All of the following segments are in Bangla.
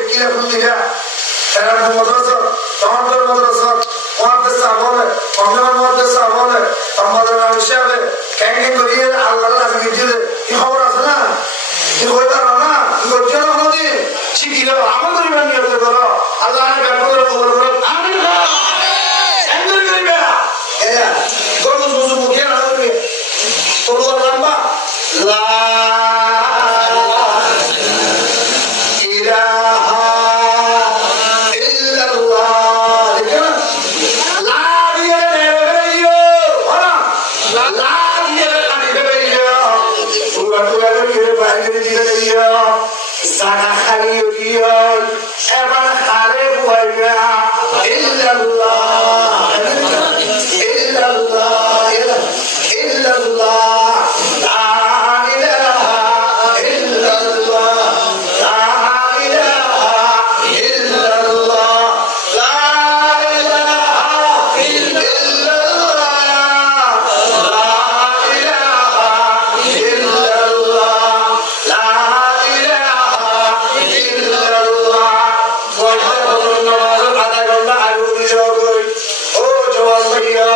Can't get good here. Allah, Allah, Allah, Allah, Allah, Allah, Allah, Allah, Allah, হয়ে পারো না করছো না কোনোদিন শিখি দাও আমল করিবার নিয়ত করো আল্লাহ ব্যাপারে খবর করো আমি গরম বুঝু মুখে না করবে তরুয়ার লম্বা লা ইলাহা ইল্লাল্লাহ দেখো লা দিয়ে নেবেইও ওরা লা দিয়ে নেবেইও পুরা পুরা করে বাইরে দিয়ে নেবেইও জানা খালি দিও এবার হারে বুয়াইয়া ইল্লাল্লাহ ইল্লাল্লাহ ইল্লাল্লাহ লা ইলাহা ইল্লাল্লাহ লা ইলাহা ইল্লাল্লাহ লা ইলাহা ইল্লাল্লাহ লা ইলাহা ইল্লাল্লাহ লা ইলাহা ইল্লাল্লাহ আধা ঘন্টা আগে ও জওয়ান ভাইয়া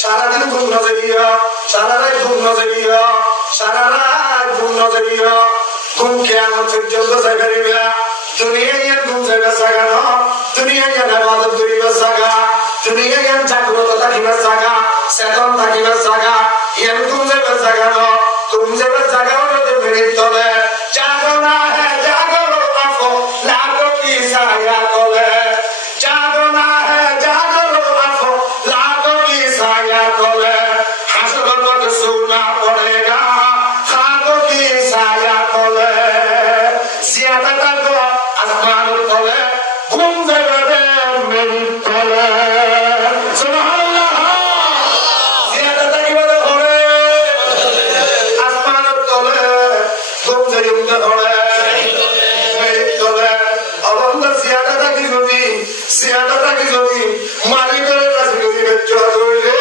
সারাদিন ঘুম না যাইয়া সারা রাত ঘুম না যাইয়া সারা রাত ঘুম না যাইয়া ঘুম কিয়ামত পর্যন্ত জাগারিবা দুনিয়ায় ঘুম জাগানো দুনিয়ায় ইবাদত করিবা জাগা দুনিয়ায় জাগ্রত থাকিবা জাগা চেতন থাকিবা জাগা ইয়ান ঘুম জাগানো ঘুম জাগানো মেরে তলে জাগো না হে জাগো আফো লাগো কি সায়া তলে জাগো না হে জাগো আফো লাগো কি साया तोले हसरत को सुना पड़ेगा खाको की साया तोले ज्यादा तक आसमान तोले घूम जाए मेरी तोले सुभान अल्लाह ज्यादा तक बड़े होले आसमान तोले घूम जाए मेरी तोले अब अंदर ज्यादा तक जोगी मालिक करे राजी जोगी बच्चों जोगे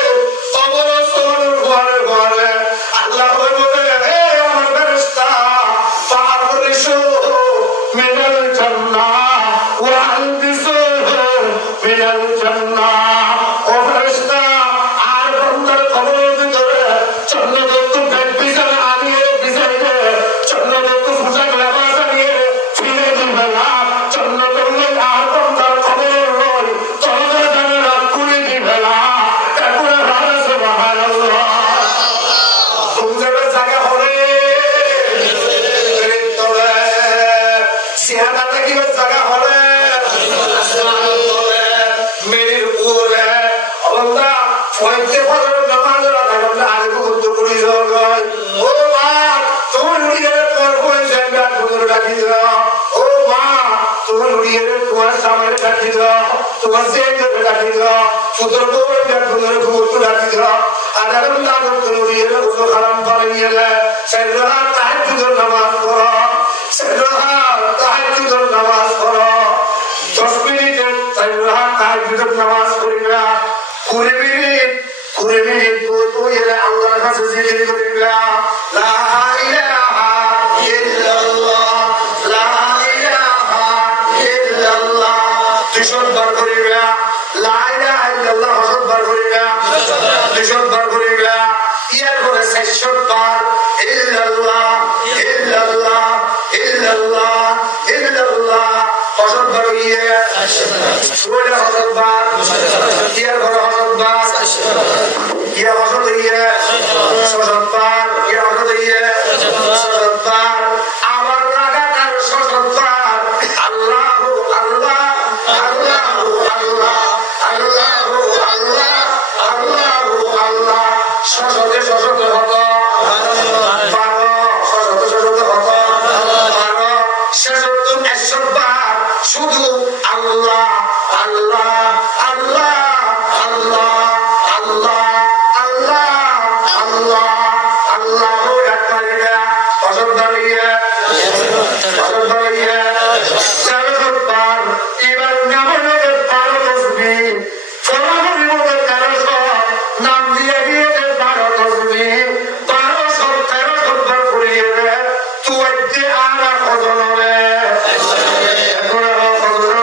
tu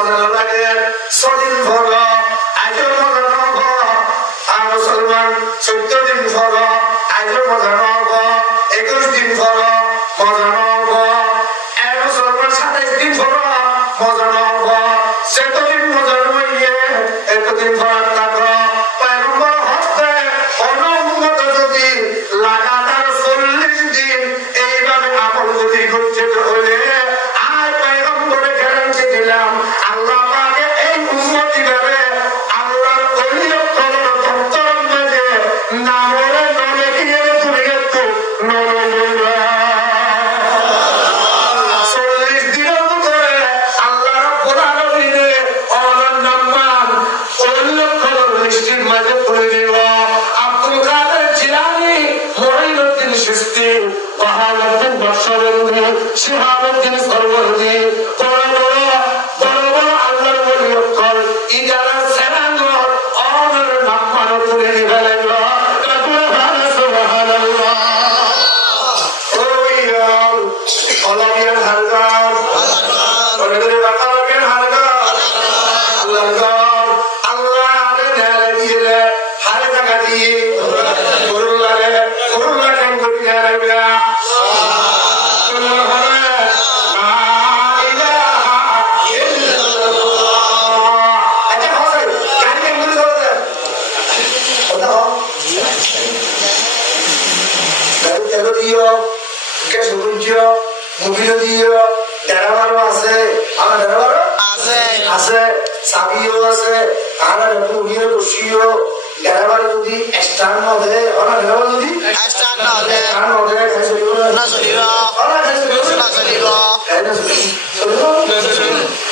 মজা লাগে 6 দিন পর আজও মজা নব আর মুসলমান 14 দিন পর আজও মজা নব 21 দিন পর মজা নব আর মুসলমান 27 দিন পর মজা নব সেতদিন মজা নইয়ে এতদিন পর থাকো পয়গম্বর হতে অনুমত যদি লাগাতার 40 দিন এইভাবে আমল যদি করতে হলে আর পয়গম্বরে গ্যারান্টি দিলাম আল্লাহ পাকে এই উম্মতি ভাবে আল্লাহর ওলিয়ত কবর দপ্তর মধ্যে নামরে নলে গিয়ে তুমি একটু নলে বলবা 40 দিনের ভিতরে আল্লাহ রাব্বুল আলামিন ওনার নাম ওলিয়ত কবর লিস্টের মাঝে তুলে দিব আব্দুল কাদের জিলানী মঈনুদ্দিন চিশতি বাহাউদ্দিন বর্ষবন্ধী শিহাবুদ্দিন সরওয়ার্দী বড় বড় আল্লাহর ওলিয়ত কল ইজারা সেনাঙ্গর ওনার নাম মানে তুলে দিবে লাগলো সুবহানাল্লাহ ওয়াল আলামিয়ান হারগার ওরে বাকালামিয়ান হারগার আল্লাহ আরে দেলে দিয়ে হারে টাকা দিয়ে করুল্লাহ কেন করি দেলে মোবিল দিও ড্রাইভারও আছে আমার ড্রাইভারও আছে চাবিও আছে আমার মুড়িয়ে বসিও ড্রাইভার যদি স্টার্ট না দেয় আমার ড্রাইভার যদি স্টার্ট না দেয় না চলিব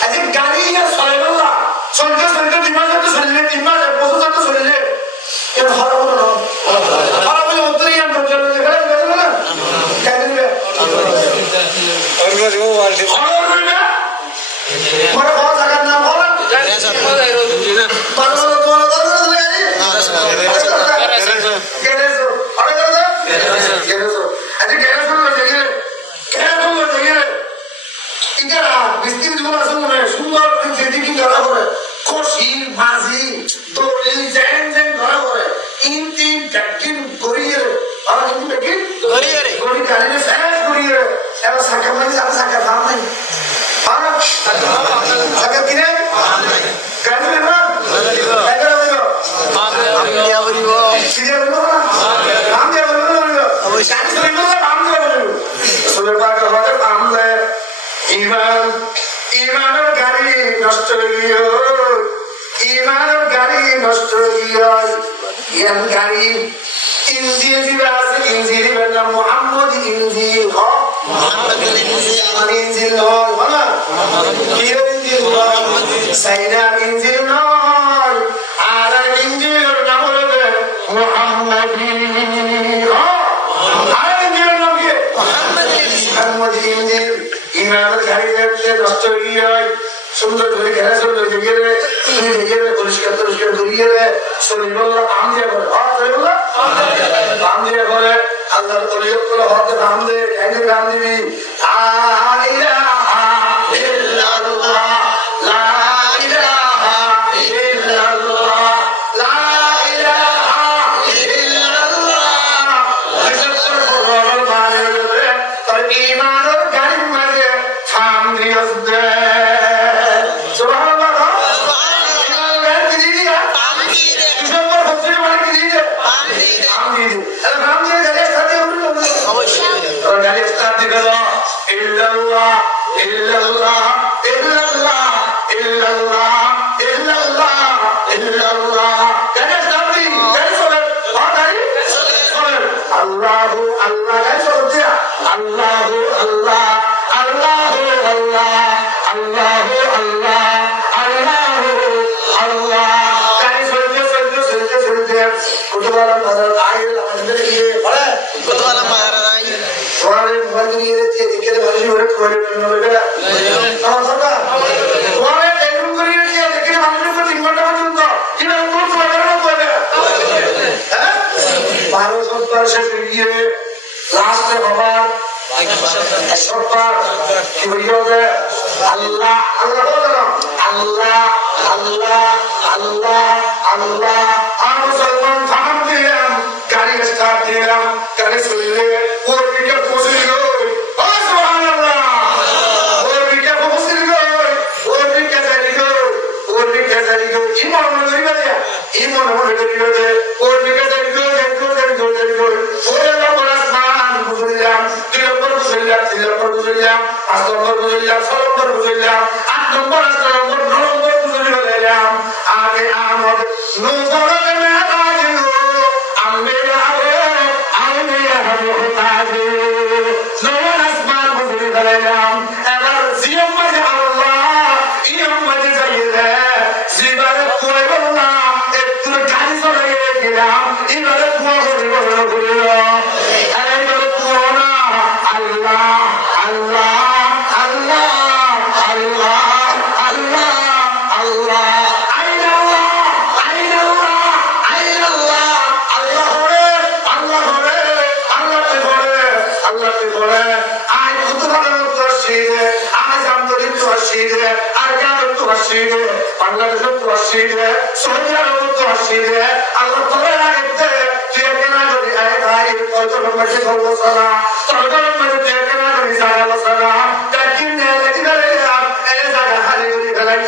আচ্ছা গাড়ি চলিব না চলতে 3 মাস চললে 3 মাস 1 বছর চললে এটা খারাপ হলো না খারাপ হলে উত্তর ইয়ান চলতে গেলে না কেন দিবে মরে বহুত জায়গার নাম বলেন মিস্ত্রি যখন আছে মনে সুন্দর যেদিকে ধরা করে কষি মাঝি দড়ি জ্যাং জ্যাং ধরা করে ইঞ্জিন ট্যাকিন গড়িয়ে আর কিন্তু ট্যাকিন গড়ি গাড়িতে ফ্যাস গড়িয়ে এবার সাকা মাঝি যাবে সাকা দাম নাই সাকা কিনে গাড়ি নেবা টাকা দেব আমি দিয়া বলিব সিরিয়া বলিব না নাম দিয়া বলিব অবশ্যই গাড়ি চলিব না নাম দিয়া বলিব চলে পাকা হবে নাম দেয় ইমানের গাড়ি নষ্ট হইয়া ইমানের গাড়ি নষ্ট হইয়া ইয়ান গাড়ি ইঞ্জিন দিবা আছে ইঞ্জিন দিবেন না মুহাম্মদ ইঞ্জিন ইঞ্জিন নয় বলা কি ইঞ্জিন সাইনার ইঞ্জিন নয় আর ইঞ্জিনের নাম হলো মুহাম্মদ আর ইঞ্জিনের নাম কি মুহাম্মদ ইঞ্জিন ইমানের গাড়ি দেখতে নষ্ট হয়ে যায় সুন্দর করে ঘেরা সুন্দর দেখে পরিষ্কার করিয়ে শরীর বললো আম দিয়ে করে আম দিয়ে করে আল্লাহর তরিয়ত করে হতে নাম দে কেন নাম দিবি ইমানের গাড়ির মাঝে থাম দিয়ে আল্লাহ আল্লাহ চলছে আল্লাহ আল্লাহ আল্লাহ আল্লাহ আল্লাহ আল্লাহ আল্লাহ আল্লাহ গাড়ি চলছে চলছে চলছে চলছে কুতুবালা বাজার আইল আমাদের ইয়ে বলে কুতুবালা বাজার আইল তোমার মোবাইল নিয়ে রেখে দেখে মানুষ ওরে করে নেবে আমার সরকার তোমার টেলিফোন করে রেখে দেখে মানুষ করে 3 ঘন্টা পর্যন্ত এটা কোন বাজার না বলে হ্যাঁ 12 সপ্তাহ শেষ গিয়ে লাস্টে বাবা এক সপ্তাহ কি হইয়া যায় আল্লাহ আল্লাহ আল্লাহ আল্লাহ আল্লাহ আল্লাহ আর মুসলমান থাম দিলাম গাড়ি স্টার্ট দিলাম গাড়ি চলিলে ওর দিকে পৌঁছে গো সুবহানাল্লাহ ওর দিকে পৌঁছে গো ওর দিকে যাই গো ওর দিকে যাই গো ইমান মনে করিবে ইমান মনে করিবে ওর দিকে যাই গো যাই গো ওরে নম্বর আসমান বুঝলাম 2 নম্বর বুঝলাম 3 নম্বর বুঝলাম 5 নম্বর বুঝলাম 6 নম্বর বুঝলাম 8 নম্বর 7 নম্বর 9 নম্বর বুঝলাম আগে আমদ নজরে না রাজু আমি আরে আমি হতাজু নম্বর আসমান বুঝলাম এবার জিয়ম মাঝে আল্লাহ ইয়ম মাঝে যাইরে জিবারে কইব না একটু গাড়ি চলে গেলাম এবারে কুয়া করিব এবারে কুয়া না আল্লাহ আল্লাহ আল্লাহ আল্লাহ আল্লাহ আল্লাহ আইনাল্লাহ আইনাল্লাহ আইনাল্লাহ আল্লাহ রে আল্লাহ রে আল্লাহ তে বলে আল্লাহ তে বলে আই কুতুবারে তো শিরে আজ আমদরি তো শিরে আর কার তো শিরে বাংলাদেশ তো শিরে সৌদি আরব তো শিরে আল্লাহ তোরে রাখতে তুই কেনা যদি আয় ভাই কত মধ্যে বলবো সালা তোর মধ্যে কেনা যদি সারা সালা তাকিন নে লাগি গেলে এ জায়গা হারি গলি গলাই